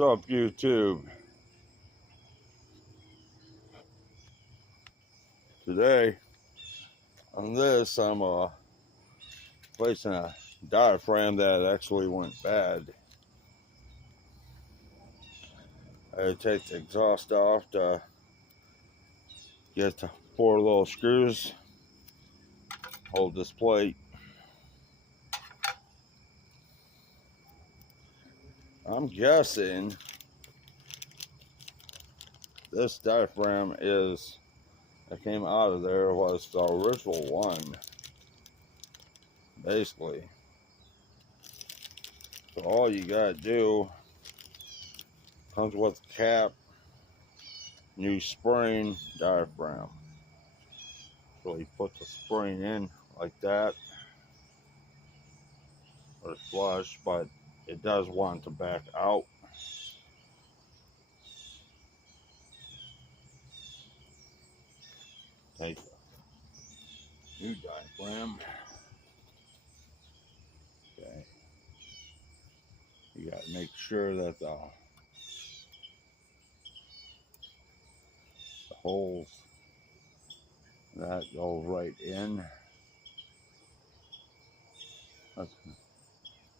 What's up, YouTube? Today on this, I'm placing a diaphragm that actually went bad. I take the exhaust off to get the 4 little screws, hold this plate. I'm guessing this diaphragm that came out of there was the original one, basically. So all you gotta do, comes with a cap, new spring diaphragm. So you put the spring in like that, or flush, but it does want to back out. Take a new diaphragm. Okay. You gotta make sure that the holes that go right in. Let's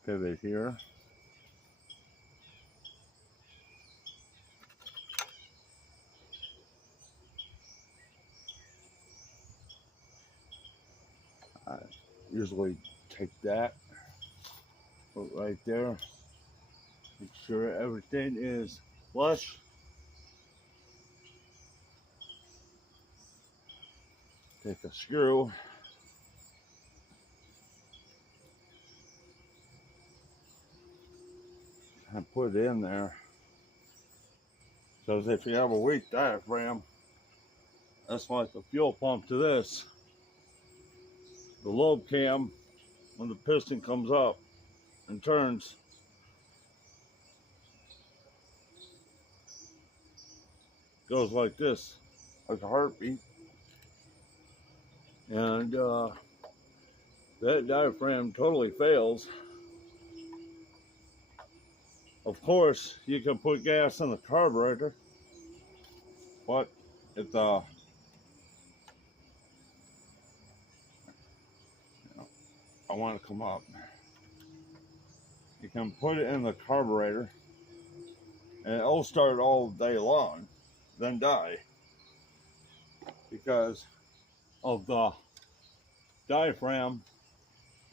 pivot here. I usually take that, put right there, make sure everything is flush. Take a screw, and put it in there. Because if you have a weak diaphragm, that's like the fuel pump to this. The lobe cam, when the piston comes up and turns, goes like this, like a heartbeat. And that diaphragm totally fails. Of course, you can put gas in the carburetor, but if I want to come up, you can put it in the carburetor and it'll start all day long, then die, because of the diaphragm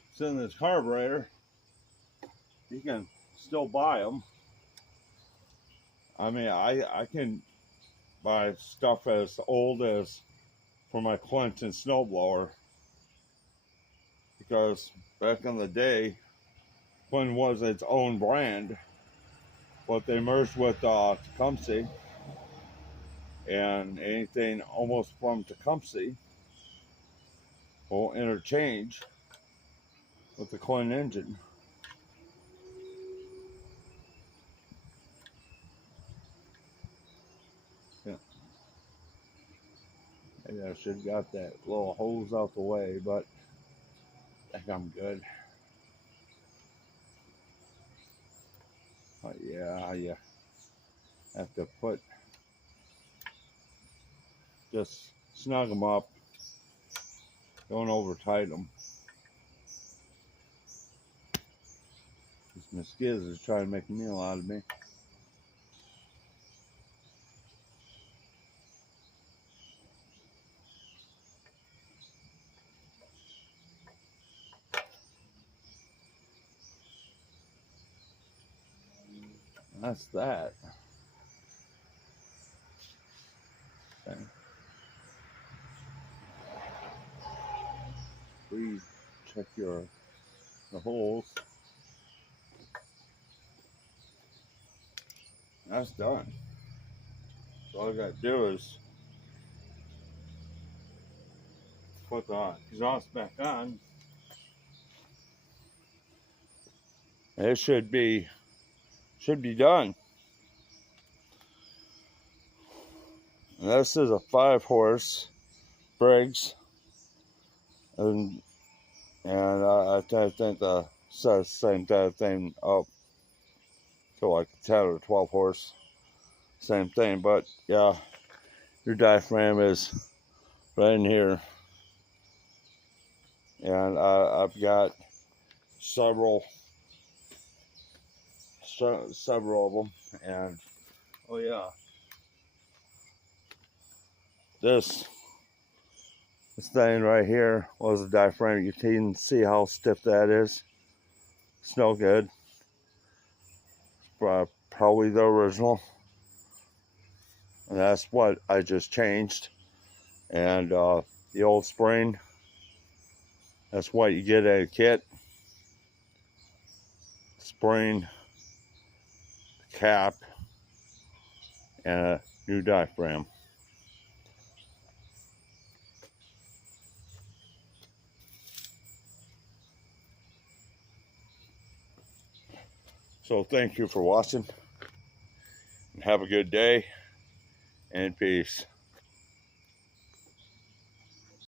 that's in this carburetor. You can still buy them. I mean, I can buy stuff as old as for my Clinton snowblower, because back in the day, Clinton was its own brand, but they merged with Tecumseh, and anything almost from Tecumseh will interchange with the Clinton engine. Yeah. Maybe I should have got that little hose out the way, but I think I'm good. But yeah, you have to just snug them up. Don't over tight them. This mosquitoes is trying to make a meal out of me. That's that. Okay. Please check the holes. That's done. So all I gotta do is put the exhaust back on. And it should be done. And this is a 5-horse Briggs, and I think the same type of thing up. to like a 10 or 12 horse, same thing. But yeah, your diaphragm is right in here, and I've got several of them. And oh yeah, this thing right here was a diaphragm. You can see how stiff that is. It's no good. Probably the original, and that's what I just changed. And the old spring, that's what you get at a kit. Spring, cap, and a new diaphragm. So thank you for watching, and have a good day, and peace.